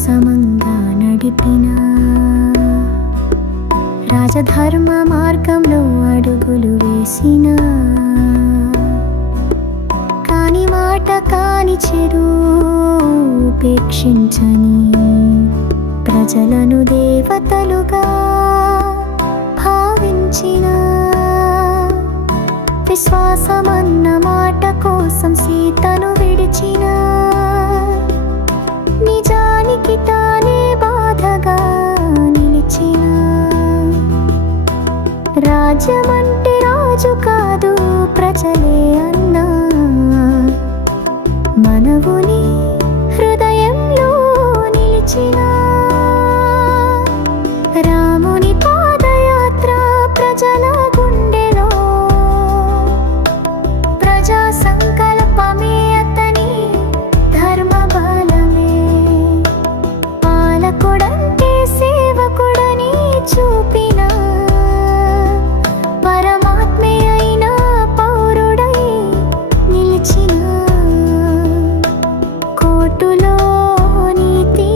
సమంగా నడిపిన రాజధర్మ మార్గంలో అడుగులు వేసిన కాని మాట కాని చెడు ఉపేక్షించని ప్రజలను దేవతలుగా భావించిన విశ్వాసమన్న మాట కోసం సీతను విడిచిన నిజానికి తానే బాధగా నిలిచిన రాజ్యమంటే రాజు కాదు ప్రజలే అన్నా మనవుని హృదయంలో నిలిచిన రాముని పాదయాత్ర ప్రజల గుండెలో ప్రజా సంకల్పమే అతని ధర్మ బలమే పాలకుడంటే సేవకుడని చూపిన పరమాత్మే అయిన పౌరుడై నిలిచిన కోర్టులో నీతి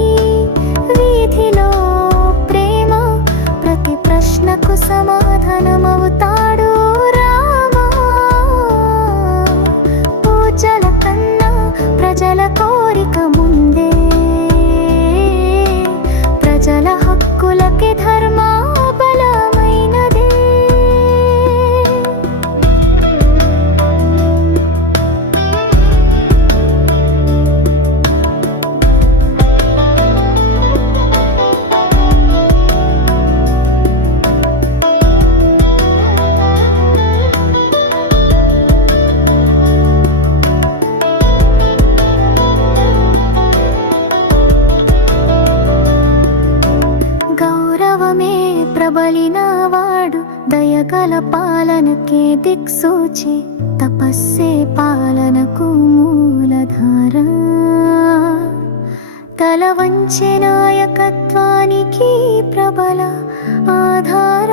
వీధిలో ప్రేమ ప్రతి ప్రశ్నకు సమాధానమవుతాడు రామా పూజల కన్నా ప్రజల కోరిక ముందే ప్రజల హక్కులకి ధర్మ బలమైనదే గౌరవమే ప్రబలిన వాడు దయగల పాలనకే దిక్సూచి తపస్సే పాలనకు మూలధార తల వంచే నాయకత్వానికి ప్రబల ఆధార